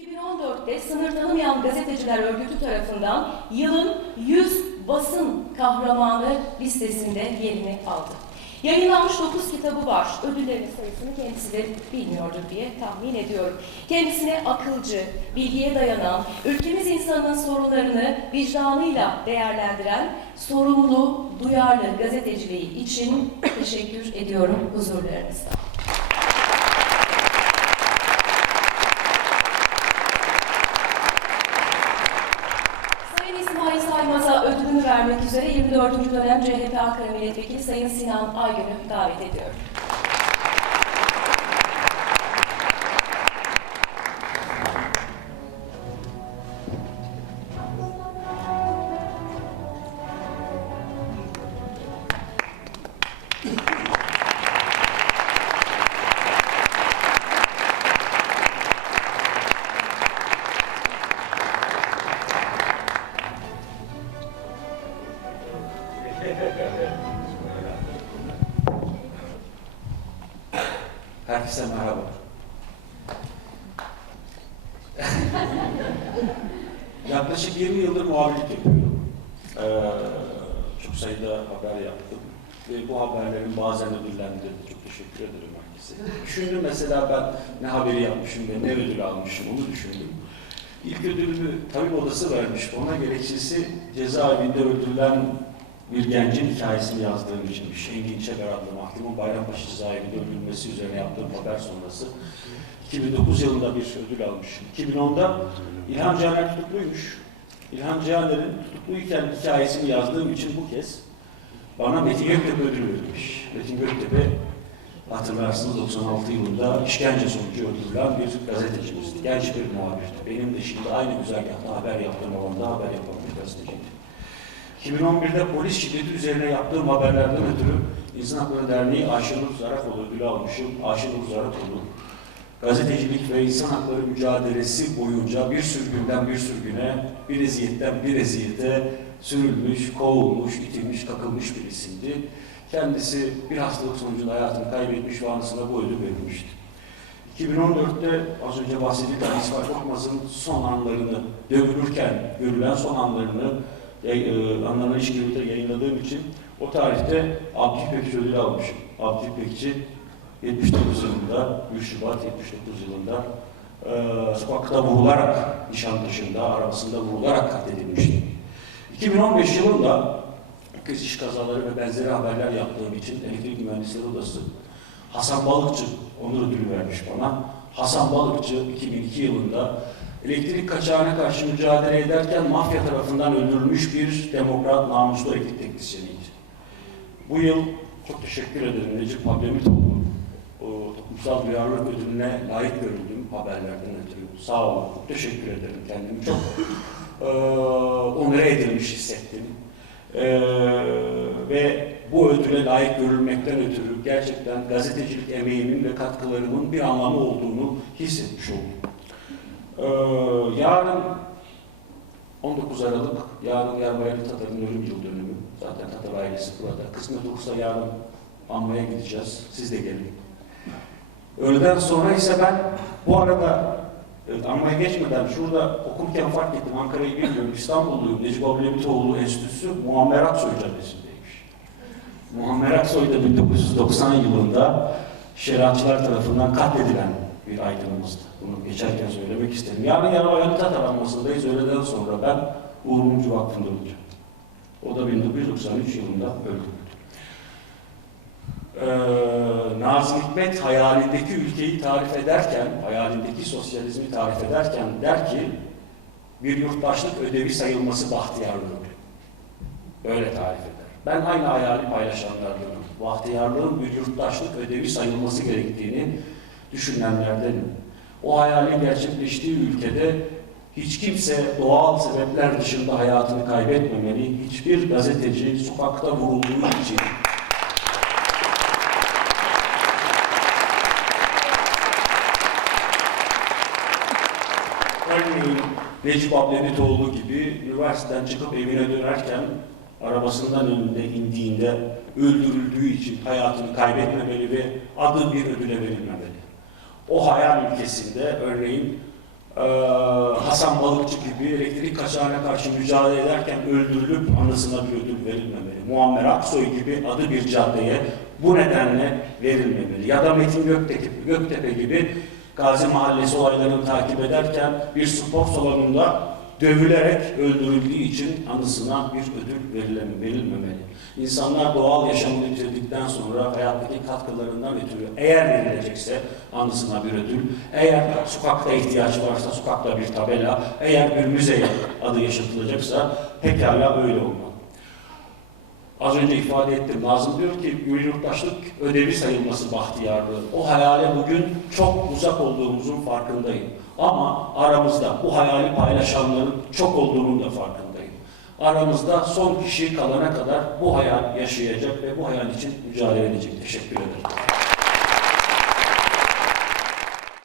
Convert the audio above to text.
2014'te sınır tanımayan gazeteciler örgütü tarafından yılın 100 basın kahramanı listesinde yerini aldı. Yayınlanmış 9 kitabı var. Ödüllerin sayısını kendisi de bilmiyordur diye tahmin ediyorum. Kendisine akılcı, bilgiye dayanan, ülkemiz insanının sorunlarını vicdanıyla değerlendiren, sorumlu, duyarlı gazeteciliği için teşekkür ediyorum huzurlarınızda. Sayın İsmail Saymaz'a ödülünü vermek üzere 24. dönem CHP Ankara Milletvekili Sayın Sinan Aygün'ü davet ediyorum. Herkese merhaba. Yaklaşık 20 yıldır muhabirlik yapıyorum. Ee, çok sayıda haber yaptım. Ve bu haberlerin bazen ödüllendirdi. Çok teşekkür ederim herkese. Düşündüm mesela ben ne haberi yapmışım ve ne ödül almışım onu düşündüm. İlk ödülümü tabip odası vermiş. Ona gerekçesi cezaevinde öldürülen bir gencin hikayesini yazdığım içinmiş. Engin Çeber adlı mahkumun Bayrampaşa cezaevinde öldürülmesi üzerine yaptığım haber sonrası 2009 yılında bir ödül almışım. 2010'da İlhan Caner tutukluymuş. İlhan Caner'in tutukluyken hikayesini yazdığım için bu kez bana Metin Göktepe ödül verilmiş. Metin Göktepe hatırlarsınız 96 yılında işkence sonucu öldürülen bir gazetecimizdi. Genç bir muhabirdi. Benim de şimdi aynı güzergahta haber yaptığım alanda haber yapan bir gazeteciydi. 2011'de polis şiddeti üzerine yaptığım haberlerden ötürü İnsan Hakları Derneği Ayşenur Zarafoğlu ödülü almışım. Ayşenur Zarafoğlu gazetecilik ve insan hakları mücadelesi boyunca bir sürgünden bir sürgüne, bir eziyetten bir eziyete sürülmüş, kovulmuş, itilmiş, kakılmış bir isimdi. Kendisi bir hastalık sonucunda hayatını kaybetmiş ve anısına bu ödül verilmişti. 2014'te az önce bahsedilen İsmail Korkmaz'ın son anlarını dövülürken görülen son anlarını yay- e, anlarına ilişkili yayınladığım için o tarihte Abdi İpekçi ödülü almışım. Abdi İpekçi 79 yılında, 3 Şubat 79 yılında e, sokakta vurularak, Nişantaşı'nda arabasında vurularak katledilmişti. 2015 yılında kız iş kazaları ve benzeri haberler yaptığım için Elektrik Mühendisleri Odası Hasan Balıkçı onur ödülü vermiş bana. Hasan Balıkçı 2002 yılında elektrik kaçağına karşı mücadele ederken mafya tarafından öldürülmüş bir demokrat namuslu elektrik teknisyeniydi. Bu yıl çok teşekkür ederim Necip Abdemitoğlu. O toplumsal duyarlılık ödülüne layık görüldüm haberlerden ötürü. Sağ olun. Çok teşekkür ederim. Kendimi çok eee onure edilmiş hissettim. Eee, ve bu ödüle layık görülmekten ötürü gerçekten gazetecilik emeğimin ve katkılarımın bir anlamı olduğunu hissetmiş oldum. Eee, yarın 19 Aralık, yarın Yarbay Ali Tatar'ın ölüm yıl dönümü. Zaten Tatar ailesi burada. Kısmet olursa yarın anmaya gideceğiz. Siz de gelin. Öğleden sonra ise ben bu arada Evet, anmaya geçmeden şurada okurken fark ettim. Ankara'yı bilmiyorum. İstanbulluyum. Necip Abdülhamitoğlu Enstitüsü Muammer Aksoy Caddesi'ndeymiş. Muammer Aksoy da 1990 yılında şeriatçılar tarafından katledilen bir aydınımızdı. Bunu geçerken söylemek istedim. Yarın yarın Halit aranmasındayız. Öğleden sonra ben Uğur Mumcu Vakfı'nda olacağım. O da 1993 yılında öldü. Ee, Nazım Hikmet hayalindeki ülkeyi tarif ederken, hayalindeki sosyalizmi tarif ederken der ki bir yurttaşlık ödevi sayılması bahtiyarlığı. Böyle tarif eder. Ben aynı hayali paylaşanlardanım. Bahtiyarlığın bir yurttaşlık ödevi sayılması gerektiğini düşünenlerdenim. O hayalin gerçekleştiği ülkede hiç kimse doğal sebepler dışında hayatını kaybetmemeli, hiçbir gazeteci sokakta vurulduğu için Örneğin Necip Abdemitoğlu gibi üniversiteden çıkıp evine dönerken arabasından önünde indiğinde öldürüldüğü için hayatını kaybetmemeli ve adı bir ödüle verilmemeli. O hayal ülkesinde örneğin Ee, Hasan Balıkçı gibi elektrik kaçağına karşı mücadele ederken öldürülüp anısına bir ödül verilmemeli. Muammer Aksoy gibi adı bir caddeye bu nedenle verilmemeli. Ya da Metin Göktepe, Göktepe gibi Gazi Mahallesi olaylarını takip ederken bir spor salonunda dövülerek öldürüldüğü için anısına bir ödül verilmemeli. İnsanlar doğal yaşamını bitirdikten sonra hayattaki katkılarından ötürü eğer verilecekse anısına bir ödül, eğer sokakta ihtiyaç varsa sokakta bir tabela, eğer bir müzeye adı yaşatılacaksa pekala öyle olmalı. Az önce ifade ettim. Nazım diyor ki yurttaşlık ödevi sayılması bahtiyarlığı. O hayale bugün çok uzak olduğumuzun farkındayım. Ama aramızda bu hayali paylaşanların çok olduğunun da farkındayım. Aramızda son kişi kalana kadar bu hayal yaşayacak ve bu hayal için mücadele edecek. Teşekkür ederim.